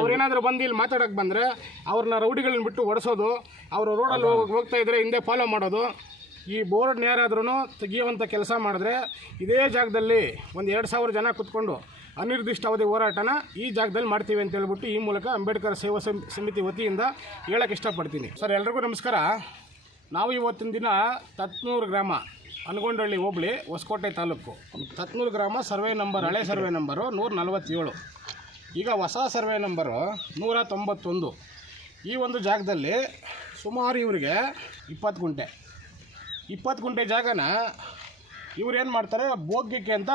ಅವ್ರೇನಾದರೂ ಬಂದು ಇಲ್ಲಿ ಮಾತಾಡೋಕ್ಕೆ ಬಂದರೆ ಅವ್ರನ್ನ ರೌಡಿಗಳನ್ನ ಬಿಟ್ಟು ಓಡಿಸೋದು, ಅವರು ರೋಡಲ್ಲಿ ಹೋಗ್ತಾ ಇದ್ದರೆ ಹಿಂದೆ ಫಾಲೋ ಮಾಡೋದು. ಈ ಬೋರ್ಡ್ ಯಾರಾದ್ರೂ ತೆಗಿಯುವಂಥ ಕೆಲಸ ಮಾಡಿದ್ರೆ ಇದೇ ಜಾಗದಲ್ಲಿ ಒಂದು 2000 ಜನ ಕೂತ್ಕೊಂಡು ಅನಿರ್ದಿಷ್ಟಾವಧಿ ಹೋರಾಟನ ಈ ಜಾಗದಲ್ಲಿ ಮಾಡ್ತೀವಿ ಅಂತ ಹೇಳ್ಬಿಟ್ಟು ಈ ಮೂಲಕ ಅಂಬೇಡ್ಕರ್ ಸೇವಾ ಸಮಿತಿ ವತಿಯಿಂದ ಹೇಳೋಕ್ಕೆ ಇಷ್ಟಪಡ್ತೀನಿ. ಸರ್, ಎಲ್ರಿಗೂ ನಮಸ್ಕಾರ. ನಾವು ಇವತ್ತಿನ ದಿನ ತತ್ನೂರು ಗ್ರಾಮ, ಅನಗೊಂಡಹಳ್ಳಿ ಹೋಬಳಿ, ಹೊಸಕೋಟೆ ತಾಲೂಕು, ತತ್ನೂರು ಗ್ರಾಮ ಸರ್ವೆ ನಂಬರ್, ಹಳೆ ಸರ್ವೆ ನಂಬರು 147, ಈಗ ಹೊಸ ಸರ್ವೆ ನಂಬರು 191. ಈ ಒಂದು ಜಾಗದಲ್ಲಿ ಸುಮಾರು ಇವರಿಗೆ 20 ಗುಂಟೆ ಜಾಗನ ಇವ್ರೇನು ಮಾಡ್ತಾರೆ, ಬೋಗ್ಯಕ್ಕೆ ಅಂತ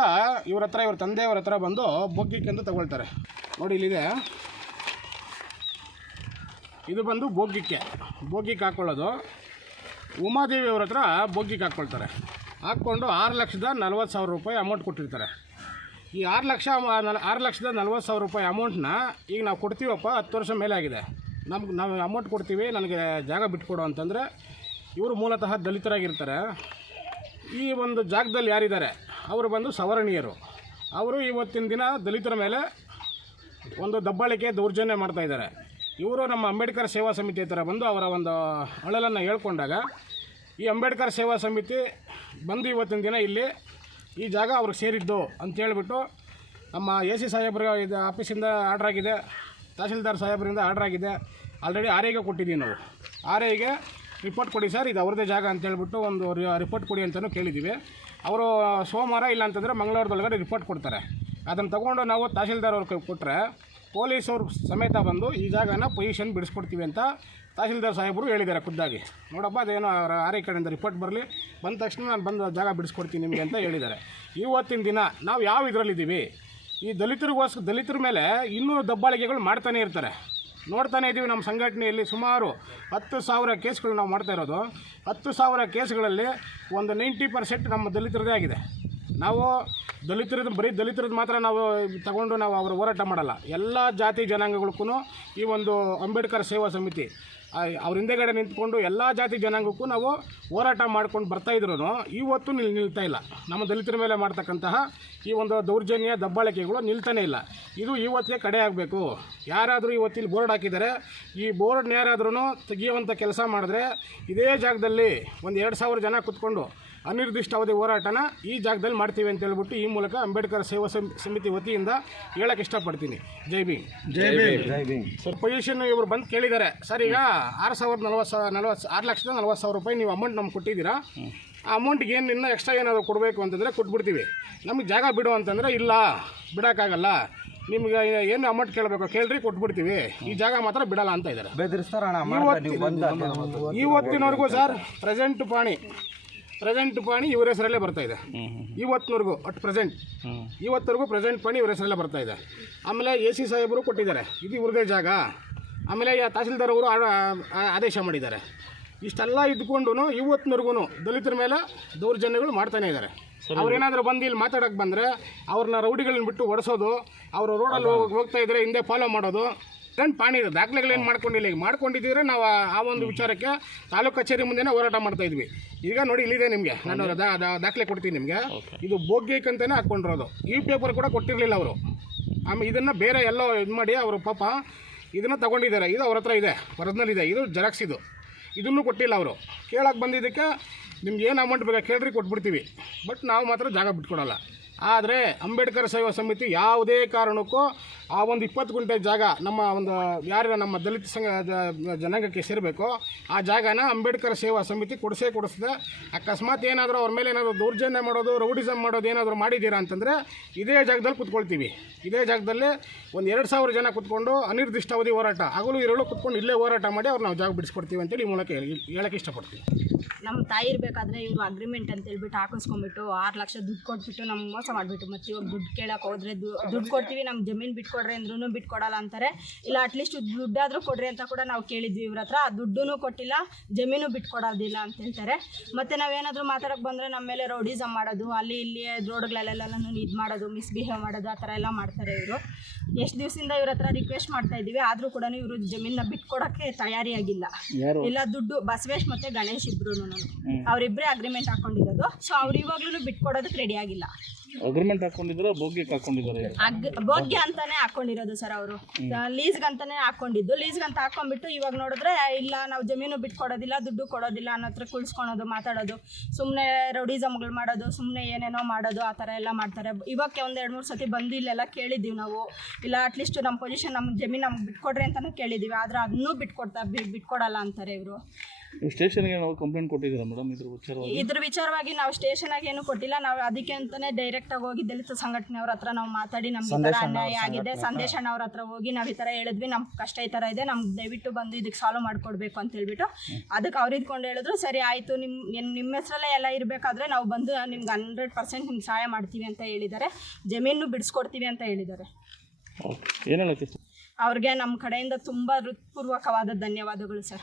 ಇವ್ರ ತಂದೆಯವ್ರ ಹತ್ರ ಬಂದು ಬೋಗ್ಯಕ್ಕೆ ಅಂತ ತಗೊಳ್ತಾರೆ. ನೋಡಿ, ಇಲ್ಲಿದೆ, ಇದು ಬಂದು ಬೋಗ್ಯಕ್ಕೆ ಹಾಕ್ಕೊಳ್ಳೋದು. ಉಮಾದೇವಿ ಅವ್ರ ಹತ್ರ ಬೋಗ್ಯಕ್ಕೆ ಹಾಕ್ಕೊಂಡು 6,40,000 ರೂಪಾಯಿ ಅಮೌಂಟ್ ಕೊಟ್ಟಿರ್ತಾರೆ. ಈ 6,40,000 ರೂಪಾಯಿ ಅಮೌಂಟನ್ನ ಈಗ ನಾವು ಕೊಡ್ತೀವಪ್ಪ, 10 ವರ್ಷ ಮೇಲೆ ಆಗಿದೆ, ನಾವು ಅಮೌಂಟ್ ಕೊಡ್ತೀವಿ, ನನಗೆ ಜಾಗ ಬಿಟ್ಕೊಡು ಅಂತಂದರೆ ಇವರು ಮೂಲತಃ ದಲಿತರಾಗಿರ್ತಾರೆ. ಈ ಒಂದು ಜಾಗದಲ್ಲಿ ಯಾರಿದ್ದಾರೆ ಅವರು ಬಂದು ಸವರ್ಣೀಯರು. ಅವರು ಇವತ್ತಿನ ದಿನ ದಲಿತರ ಮೇಲೆ ಒಂದು ದಬ್ಬಾಳಿಕೆ, ದೌರ್ಜನ್ಯ ಮಾಡ್ತಾಯಿದ್ದಾರೆ. ಇವರು ನಮ್ಮ ಅಂಬೇಡ್ಕರ್ ಸೇವಾ ಸಮಿತಿ ಹತ್ರ ಬಂದು ಅವರ ಒಂದು ಅಳಲನ್ನು ಹೇಳ್ಕೊಂಡಾಗ ಈ ಅಂಬೇಡ್ಕರ್ ಸೇವಾ ಸಮಿತಿ ಬಂದು ಇವತ್ತಿನ ದಿನ ಇಲ್ಲಿ ಈ ಜಾಗ ಅವ್ರಿಗೆ ಸೇರಿದ್ದು ಅಂತೇಳ್ಬಿಟ್ಟು ನಮ್ಮ AC ಸಾಹೇಬ್ರ ಆಫೀಸಿಂದ ಆರ್ಡ್ರ್ ಆಗಿದೆ, ತಹಸೀಲ್ದಾರ್ ಸಾಹೇಬ್ರಿಂದ ಆರ್ಡ್ರ್ ಆಗಿದೆ. ಆಲ್ರೆಡಿ RIಗೆ ಕೊಟ್ಟಿದ್ದೀವಿ. ನಾವು RIಗೆ ರಿಪೋರ್ಟ್ ಕೊಡಿ ಸರ್, ಇದು ಅವ್ರದ್ದೇ ಜಾಗ ಅಂತೇಳ್ಬಿಟ್ಟು ಒಂದು ರಿಪೋರ್ಟ್ ಕೊಡಿ ಅಂತಲೂ ಕೇಳಿದ್ದೀವಿ. ಅವರು ಸೋಮವಾರ ಇಲ್ಲ ಅಂತಂದರೆ ಮಂಗಳವಾರದೊಳಗಡೆ ರಿಪೋರ್ಟ್ ಕೊಡ್ತಾರೆ. ಅದನ್ನು ತೊಗೊಂಡು ನಾವು ತಹಸೀಲ್ದಾರ್ ಅವ್ರಿಗೆ ಕೊಟ್ಟರೆ ಪೊಲೀಸವ್ರು ಸಮೇತ ಬಂದು ಈ ಜಾಗನ ಪೊಸಿಷನ್ ಬಿಡಿಸ್ಕೊಡ್ತೀವಿ ಅಂತ ತಹಸೀಲ್ದಾರ್ ಸಾಹೇಬರು ಹೇಳಿದ್ದಾರೆ ಖುದ್ದಾಗಿ. ನೋಡಪ್ಪ, ಅದೇನೋ RI ಕಡೆಯಿಂದ ರಿಪೋರ್ಟ್ ಬರಲಿ, ಬಂದ ತಕ್ಷಣ ನಾನು ಬಂದು ಜಾಗ ಬಿಡಿಸ್ಕೊಡ್ತೀನಿ ನಿಮಗೆ ಅಂತ ಹೇಳಿದ್ದಾರೆ. ಇವತ್ತಿನ ದಿನ ನಾವು ಯಾವ ಇದರಲ್ಲಿದ್ದೀವಿ, ಈ ದಲಿತರ ಮೇಲೆ ಇನ್ನೂ ದಬ್ಬಾಳಿಕೆಗಳು ಮಾಡ್ತಾನೆ ಇರ್ತಾರೆ. ನೋಡ್ತಾನೆ ಇದ್ದೀವಿ. ನಮ್ಮ ಸಂಘಟನೆಯಲ್ಲಿ ಸುಮಾರು 10,000 ಕೇಸ್ಗಳು ನಾವು ಮಾಡ್ತಾ ಇರೋದು. 10,000 ಕೇಸ್ಗಳಲ್ಲಿ ಒಂದು 90% ನಮ್ಮ ದಲಿತರದೇ ಆಗಿದೆ. ನಾವು ಬರೀ ದಲಿತರದ್ದು ಮಾತ್ರ ನಾವು ತಗೊಂಡು ನಾವು ಅವರ ಹೋರಾಟ ಮಾಡಲ್ಲ. ಎಲ್ಲ ಜಾತಿ ಜನಾಂಗಗಳಿಗೂ ಈ ಒಂದು ಅಂಬೇಡ್ಕರ್ ಸೇವಾ ಸಮಿತಿ ಅವ್ರ ಹಿಂದೆಗಡೆ ನಿಂತ್ಕೊಂಡು ಎಲ್ಲ ಜಾತಿ ಜನಾಂಗಕ್ಕೂ ನಾವು ಹೋರಾಟ ಮಾಡ್ಕೊಂಡು ಬರ್ತಾಯಿದ್ರು ಇವತ್ತು ನಿಲ್ತಾ ಇಲ್ಲ. ನಮ್ಮ ದಲಿತರ ಮೇಲೆ ಮಾಡ್ತಕ್ಕಂತಹ ಈ ಒಂದು ದೌರ್ಜನ್ಯ, ದಬ್ಬಾಳಿಕೆಗಳು ನಿಲ್ತಾನೇ ಇಲ್ಲ. ಇದು ಇವತ್ತಿಗೆ ಕಡೆ ಆಗಬೇಕು. ಯಾರಾದರೂ ಇವತ್ತಿಲ್ಲಿ ಬೋರ್ಡ್ ಹಾಕಿದ್ದಾರೆ, ಈ ಬೋರ್ಡ್ನ ಯಾರಾದ್ರೂ ತೆಗಿಯುವಂಥ ಕೆಲಸ ಮಾಡಿದ್ರೆ ಇದೇ ಜಾಗದಲ್ಲಿ ಒಂದು 2,000 ಜನ ಕೂತ್ಕೊಂಡು ಅನಿರ್ದಿಷ್ಟಾವಧಿ ಹೋರಾಟನ ಈ ಜಾಗದಲ್ಲಿ ಮಾಡ್ತೀವಿ ಅಂತ ಹೇಳ್ಬಿಟ್ಟು ಈ ಮೂಲಕ ಅಂಬೇಡ್ಕರ್ ಸೇವಾ ಸಮಿತಿ ವತಿಯಿಂದ ಹೇಳಕ್ಕೆ ಇಷ್ಟಪಡ್ತೀನಿ. ಜೈ ಭೀಮ್. ಸರ್, ಪೊಸಿಷನ್ ಇವರು ಬಂದು ಕೇಳಿದ್ದಾರೆ, ಸರ್ ಈಗ 6,40,000 ರೂಪಾಯಿ ನೀವು ಅಮೌಂಟ್ ನಮ್ಗೆ ಕೊಟ್ಟಿದ್ದೀರಾ, ಆ ಅಮೌಂಟ್ಗೆ ಏನು ಇನ್ನೂ ಎಕ್ಸ್ಟ್ರಾ ಏನಾದರೂ ಕೊಡಬೇಕು ಅಂತಂದರೆ ಕೊಟ್ಬಿಡ್ತೀವಿ, ನಮಗೆ ಜಾಗ ಬಿಡು ಅಂತಂದರೆ ಇಲ್ಲ, ಬಿಡೋಕ್ಕಾಗಲ್ಲ, ನಿಮ್ಗೆ ಏನು ಅಮೌಂಟ್ ಕೇಳಬೇಕು ಕೇಳ್ರಿ, ಕೊಟ್ಬಿಡ್ತೀವಿ, ಈ ಜಾಗ ಮಾತ್ರ ಬಿಡಲ್ಲ ಅಂತ ಇದ್ದಾರೆ. ಇವತ್ತಿನವರೆಗೂ ಸರ್ ಪ್ರೆಸೆಂಟ್ ಪಾಣಿ ಇವ್ರ ಹೆಸರಲ್ಲೇ ಬರ್ತಾ ಇದೆ. ಇವತ್ತಿನವರೆಗೂ ಇವತ್ತವರೆಗೂ ಪ್ರೆಸೆಂಟ್ ಪಾಣಿ ಇವ್ರ ಹೆಸರಲ್ಲೇ ಬರ್ತಾ ಇದೆ. ಆಮೇಲೆ AC ಸಾಹೇಬರು ಕೊಟ್ಟಿದ್ದಾರೆ, ಇದು ಇವ್ರದೇ ಜಾಗ. ಆಮೇಲೆ ತಹಸೀಲ್ದಾರ್ ಅವರು ಆದೇಶ ಮಾಡಿದ್ದಾರೆ. ಇಷ್ಟೆಲ್ಲ ಇದ್ಕೊಂಡು ಇವತ್ತಿನವರೆಗೂ ದಲಿತರ ಮೇಲೆ ದೌರ್ಜನ್ಯಗಳು ಮಾಡ್ತಾನೆ ಇದ್ದಾರೆ. ಅವ್ರೇನಾದರೂ ಬಂದು ಇಲ್ಲಿ ಮಾತಾಡೋಕ್ಕೆ ಬಂದರೆ ಅವ್ರನ್ನ ರೌಡಿಗಳನ್ನ ಬಿಟ್ಟು ಓಡಿಸೋದು, ಅವರು ರೋಡಲ್ಲಿ ಹೋಗ್ತಾ ಇದ್ದರೆ ಹಿಂದೆ ಫಾಲೋ ಮಾಡೋದು. ಪಾಣಿ ಇದೆ, ದಾಖಲೆಗಳೇನು ಮಾಡ್ಕೊಂಡಿಲ್ಲ. ಈಗ ಮಾಡ್ಕೊಂಡಿದ್ದರೆ ನಾವು ಆ ಒಂದು ವಿಚಾರಕ್ಕೆ ತಾಲೂಕು ಕಚೇರಿ ಮುಂದೆನೇ ಹೋರಾಟ ಮಾಡ್ತಾಯಿದ್ವಿ. ಈಗ ನೋಡಿ, ಇಲ್ಲಿದೆ, ನಿಮಗೆ ನಾನು ದಾಖಲೆ ಕೊಡ್ತೀನಿ ನಿಮಗೆ. ಇದು ಬೋಗ್ಯಕ್ಕಂತಲೇ ಹಾಕ್ಕೊಂಡಿರೋದು. ಈ ಪೇಪರ್ ಕೂಡ ಕೊಟ್ಟಿರಲಿಲ್ಲ ಅವರು. ಆಮೇಲೆ ಇದನ್ನು ಬೇರೆ ಎಲ್ಲೋ ಇದು ಮಾಡಿ ಅವರು ಪಾಪ ಇದನ್ನು ತಗೊಂಡಿದ್ದಾರೆ. ಇದು ಅವ್ರ ಹತ್ರ ಇದೆ, ಒರಿಜಿನಲ್ ಇದೆ, ಇದು ಜೆರಾಕ್ಸ್. ಇದನ್ನು ಕೊಟ್ಟಿಲ್ಲ ಅವರು. ಕೇಳೋಕ್ಕೆ ಬಂದಿದ್ದಕ್ಕೆ ನಿಮ್ಗೆ ಏನು ಅಮೌಂಟ್ ಬೇಕಾ ಕೇಳ್ರಿ, ಕೊಟ್ಬಿಡ್ತೀವಿ, ಬಟ್ ನಾವು ಮಾತ್ರ ಜಾಗ ಬಿಟ್ಕೊಡಲ್ಲ. ಆದರೆ ಅಂಬೇಡ್ಕರ್ ಸೇವಾ ಸಮಿತಿ ಯಾವುದೇ ಕಾರಣಕ್ಕೂ ಆ ಒಂದು 20 ಗುಂಟೆ ಜಾಗ ನಮ್ಮ ದಲಿತ ಜನಾಂಗಕ್ಕೆ ಸೇರಬೇಕು, ಆ ಜಾಗನ ಅಂಬೇಡ್ಕರ್ ಸೇವಾ ಸಮಿತಿ ಕೊಡಿಸದೆ ಅಕಸ್ಮಾತ್ ಏನಾದರೂ ಅವ್ರ ಮೇಲೆ ಏನಾದರೂ ದೌರ್ಜನ್ಯ ಮಾಡೋದು, ರೌಡಿಸಮ್ ಮಾಡೋದು ಏನಾದರೂ ಮಾಡಿದ್ದೀರಾ ಅಂತಂದರೆ ಇದೇ ಜಾಗದಲ್ಲಿ ಕೂತ್ಕೊಳ್ತೀವಿ. ಇದೇ ಜಾಗದಲ್ಲಿ ಒಂದು 2,000 ಜನ ಕೂತ್ಕೊಂಡು ಅನಿರ್ದಿಷ್ಟಾವಧಿ ಹೋರಾಟ, ಹಗಲು ಇರಲು ಕೂತ್ಕೊಂಡು ಇಲ್ಲೇ ಹೋರಾಟ ಮಾಡಿ ಅವ್ರು ನಾವು ಜಾಗ ಬಿಡಿಸ್ಕೊಡ್ತೀವಿ ಅಂತೇಳಿ ಈ ಮೂಲಕ ಹೇಳೋಕ್ಕೆ ಇಷ್ಟಪಡ್ತೀವಿ. ನಮ್ಮ ತಾಯಿ ಇರಬೇಕಾದ್ರೆ ಇವರು ಅಗ್ರಿಮೆಂಟ್ ಅಂತ ಹೇಳ್ಬಿಟ್ಟು ಹಾಕಿಸ್ಕೊಂಡ್ಬಿಟ್ಟು 6 ಲಕ್ಷ ದುಡ್ಡು ಕೊಟ್ಬಿಟ್ಟು ನಮ್ಗೆ ಮೋಸ ಮಾಡಿಬಿಟ್ಟು, ಮತ್ತು ಇವಾಗ ದುಡ್ಡು ಕೇಳಕ್ಕೆ ಹೋದರೆ ದುಡ್ಡು ಕೊಡ್ತೀವಿ, ನಮ್ಮ ಜಮೀನು ಬಿಟ್ಕೊಡ್ರಿ ಅಂದ್ರೂ ಬಿಟ್ಕೊಡಲ್ಲ ಅಂತಾರೆ. ಇಲ್ಲ ಅಟ್ಲೀಸ್ಟ್ ದುಡ್ಡಾದರೂ ಕೊಡ್ರಿ ಅಂತ ಕೂಡ ನಾವು ಕೇಳಿದ್ವಿ ಇವ್ರ ಹತ್ರ, ದುಡ್ಡೂ ಕೊಟ್ಟಿಲ್ಲ, ಜಮೀನು ಬಿಟ್ಕೊಡೋದಿಲ್ಲ ಅಂತ ಹೇಳ್ತಾರೆ. ಮತ್ತು ನಾವೇನಾದರೂ ಮಾತಾಡೋಕ್ಕೆ ಬಂದರೆ ನಮ್ಮ ಮೇಲೆ ರೌಡಿಸಮ್ ಮಾಡೋದು, ಅಲ್ಲಿ ಇಲ್ಲಿ ರೋಡ್ಗಳಲ್ಲೆಲ್ಲನೂ ಇದು ಮಾಡೋದು, ಮಿಸ್ಬಿಹೇವ್ ಮಾಡೋದು, ಆ ಥರ ಎಲ್ಲ ಮಾಡ್ತಾರೆ ಇವರು. ಎಷ್ಟು ದಿವಸದಿಂದ ಇವ್ರ ಹತ್ರ ರಿಕ್ವೆಸ್ಟ್ ಮಾಡ್ತಾ ಇದ್ದೀವಿ, ಆದರೂ ಕೂಡ ಇವರು ಜಮೀನನ್ನ ಬಿಟ್ಕೊಡೋಕ್ಕೆ ತಯಾರಿಯಾಗಿಲ್ಲ. ಇಲ್ಲ ದುಡ್ಡು ಬಸವೇಶ್ ಮತ್ತು ಗಣೇಶ್ ಇಬ್ರು ಅವರಿಬ್ಬರೇ ಅಗ್ರಿಮೆಂಟ್ ಹಾಕೊಂಡಿರೋದು. ಸೊ ಅವ್ರು ಇವಾಗ್ಲೂ ಬಿಟ್ಕೊಡೋದಕ್ಕೆ ರೆಡಿ ಆಗಿಲ್ಲ. ಅಗ್ರಿಮೆಂಟ್ ಹಾಕೊಂಡಿದ್ದಾರೆ, ಬೋಗಿಗೆ ಹಾಕೊಂಡಿದ್ದಾರೆ. ಭೋಗ್ಯ ಅಂತಾನೆ ಹಾಕೊಂಡಿರೋದು ಸರ್. ಅವರು ಲೀಸ್ಗೆ ಅಂತಾನೆ ಹಾಕೊಂಡಿದ್ದು. ಲೀಸ್ಗೆ ಅಂತ ಹಾಕೊಂಡ್ಬಿಟ್ಟು ಇವಾಗ ನೋಡಿದ್ರೆ ಇಲ್ಲ ನಾವು ಜಮೀನು ಬಿಟ್ಕೊಡೋದಿಲ್ಲ, ದುಡ್ಡು ಕೊಡೋದಿಲ್ಲ ಅನ್ನೋ ಹತ್ರ ಕುಳಿಸ್ಕೊಳೋದು, ಮಾತಾಡೋದು, ಸುಮ್ಮನೆ ರೌಡಿಸಮ್ಗಳು ಮಾಡೋದು, ಸುಮ್ಮನೆ ಏನೇನೋ ಮಾಡೋದು, ಆ ಥರ ಎಲ್ಲ ಮಾಡ್ತಾರೆ. ಇವಾಗ ಒಂದು 2-3 ಸತಿ ಬಂದು ಇಲ್ಲೆಲ್ಲ ಕೇಳಿದ್ದೀವಿ ನಾವು. ಇಲ್ಲ ಅಟ್ಲೀಸ್ಟ್ ನಮ್ಮ ಪೊಸಿಷನ್, ನಮ್ಮ ಜಮೀನು ನಮ್ಗೆ ಬಿಟ್ಕೊಡ್ರಿ ಅಂತಲೂ ಕೇಳಿದ್ದೀವಿ. ಆದರೆ ಅದನ್ನೂ ಬಿಟ್ಕೊಡಲ್ಲ ಅಂತಾರೆ ಇವರು. ಸ್ಟೇಷನ್ಗೆ ನಾವು ಕಂಪ್ಲೇಂಟ್ ಕೊಟ್ಟಿದ್ದೀರಾ ಮೇಡಮ್ ಇದ್ರ ವಿಚಾರವಾಗಿ ನಾವು ಸ್ಟೇಷನಾಗಿ ಏನು ಕೊಟ್ಟಿಲ್ಲ. ನಾವು ಅದಕ್ಕೆ ಅಂತಾನೆ ಡೈರೆಕ್ಟಾಗಿ ಹೋಗಿ ದಲಿತ ಸಂಘಟನೆಯವ್ರ ಹತ್ರ ನಾವು ಮಾತಾಡಿ ನಮ್ಗೆ ಈ ಥರ ಅನ್ಯಾಯ ಆಗಿದೆ, ಸಂದೇಶ ಅಣ್ಣವ್ರ ಹತ್ರ ಹೋಗಿ ನಾವು ಈ ಥರ ಹೇಳಿದ್ವಿ, ನಮ್ಮ ಕಷ್ಟ ಈ ಥರ ಇದೆ, ನಮ್ಗೆ ದಯವಿಟ್ಟು ಬಂದು ಇದಕ್ಕೆ ಸಾಲ್ವ್ ಮಾಡಿಕೊಡ್ಬೇಕು ಅಂತ ಹೇಳ್ಬಿಟ್ಟು ಅದಕ್ಕೆ ಅವ್ರು ಇದ್ಕೊಂಡು ಹೇಳಿದ್ರು. ಸರಿ ಆಯಿತು, ನಿಮ್ಮ ಹೆಸರಲ್ಲೇ ಎಲ್ಲ ಇರಬೇಕಾದ್ರೆ ನಾವು ಬಂದು ನಿಮ್ಗೆ 100% ನಿಮ್ಗೆ ಸಹಾಯ ಮಾಡ್ತೀವಿ ಅಂತ ಹೇಳಿದ್ದಾರೆ. ಜಮೀನು ಬಿಡಿಸ್ಕೊಡ್ತೀವಿ ಅಂತ ಹೇಳಿದ್ದಾರೆ. ಏನು ಹೇಳಕ್ಕೆ ಅವ್ರಿಗೆ ನಮ್ಮ ಕಡೆಯಿಂದ ತುಂಬ ಹೃತ್ಪೂರ್ವಕವಾದ ಧನ್ಯವಾದಗಳು ಸರ್.